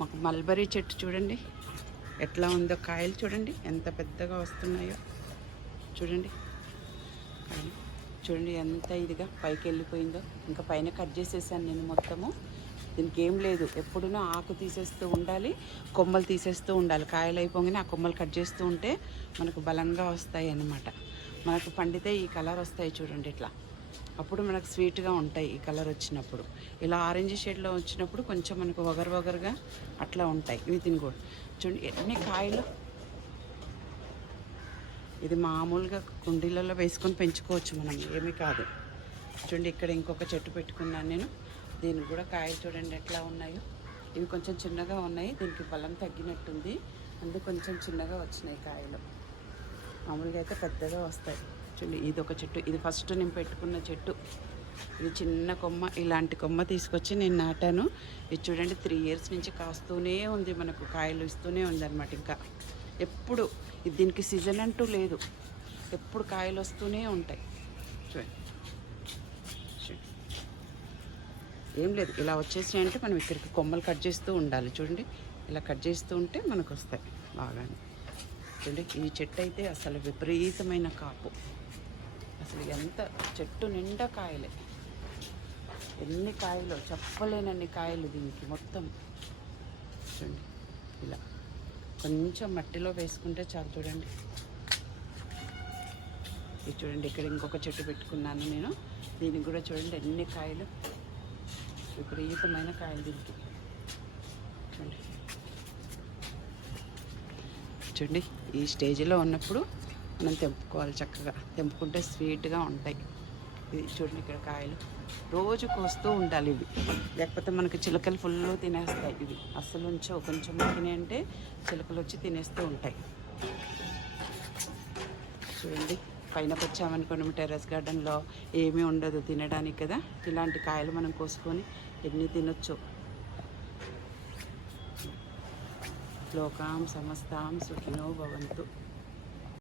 మాకు మల్బరీ చెట్టు చూడండి. ఎట్లా ఉందో కాయలు చూడండి. ఎంత పెద్దగా వస్తున్నాయో చూడండి. చూడండి ఎంత ఇదిగా పైకి వెళ్ళిపోయిందో. ఇంకా పైన కట్ చేసేసాను నేను మొత్తము. దీనికి ఏం లేదు. ఎప్పుడునో ఆకు తీసేస్తూ ఉండాలి కొమ్మలు తీసేస్తూ ఉండాలి. కాయలు అయిపోగానే ఆ కొమ్మలు కట్ చేస్తూ ఉంటే మనకు బలంగా వస్తాయి అన్నమాట. మనకు పండితే ఈ కలర్ వస్తాయి చూడండి ఇట్లా. అప్పుడు మనకు స్వీట్గా ఉంటాయి ఈ కలర్ వచ్చినప్పుడు. ఇలా ఆరెంజ్ షేడ్లో వచ్చినప్పుడు కొంచెం మనకు వగరు వగరుగా అట్లా ఉంటాయి. ఇవి తిని కూడా. చూడండి ఎన్ని కాయలు? ఇది మామూలుగా కుండీలలో వేసుకొని పెంచుకోవచ్చు మనం ఏమీ కాదు. చూడండి ఇక్కడ ఇంకొక చెట్టు పెట్టుకున్నాను నేను. దీనికి కూడా కాయలు చూడండి ఎట్లా ఉన్నాయో. ఇవి కొంచెం చిన్నగా ఉన్నాయి దీనికి బలం తగ్గినట్టుంది. అందుకు కొంచెం చిన్నగా వచ్చినాయి కాయలు. మామూలుగా అయితే పెద్దగా వస్తాయి. చూడండి ఇది ఒక చెట్టు ఇది ఫస్ట్ నేను పెట్టుకున్న చెట్టు. ఇది చిన్న కొమ్మ ఇలాంటి కొమ్మ తీసుకొచ్చి నేను నాటాను. ఇది చూడండి త్రీ ఇయర్స్ నుంచి కాస్తూనే ఉంది మనకు కాయలు ఇస్తూనే ఉంది అనమాట ఇంకా. ఎప్పుడు ఇది దీనికి సీజన్ అంటూ లేదు. ఎప్పుడు కాయలు వస్తూనే ఉంటాయి. చూడండి. ఏం లేదు ఇలా వచ్చేసినాయి అంటే మనం ఇక్కడికి కొమ్మలు కట్ చేస్తూ ఉండాలి. చూడండి ఇలా కట్ చేస్తూ ఉంటే మనకు వస్తాయి బాగానే. చూడండి ఈ చెట్టు అయితే అసలు విపరీతమైన కాపు. అసలు ఎంత చెట్టు నిండా కాయలే. ఎన్ని కాయలు చెప్పలేనన్ని కాయలు దీనికి మొత్తం. చూడండి ఇలా. కొంచెం మట్టిలో వేసుకుంటే చాలు చూడండి. ఇది చూడండి ఇక్కడ ఇంకొక చెట్టు పెట్టుకున్నాను నేను. దీనికి కూడా చూడండి ఎన్ని కాయలు. విపరీతమైన కాయలు దీనికి. చూడండి. చూడండి ఈ స్టేజ్లో ఉన్నప్పుడు మనం తెంపుకోవాలి చక్కగా. తెంపుకుంటే స్వీట్గా ఉంటాయి. ఇది చూడండి ఇక్కడ కాయలు. రోజు కోస్తూ ఉండాలి ఇవి. లేకపోతే మనకి చిలకలు ఫుల్ తినేస్తాయి ఇవి. అస్సలు ఉంచో కొంచెం మగ్గినాయి అంటే చిలకలు వచ్చి తినేస్తూ ఉంటాయి. చూడండి. పైన వచ్చామనుకోండి టెర్రస్ గార్డెన్లో ఏమీ ఉండదు తినడానికి కదా. ఇలాంటి కాయలు మనం కోసుకొని ఎన్ని తినొచ్చు? లోకాం సమస్తాం సుఖినో భవంతు.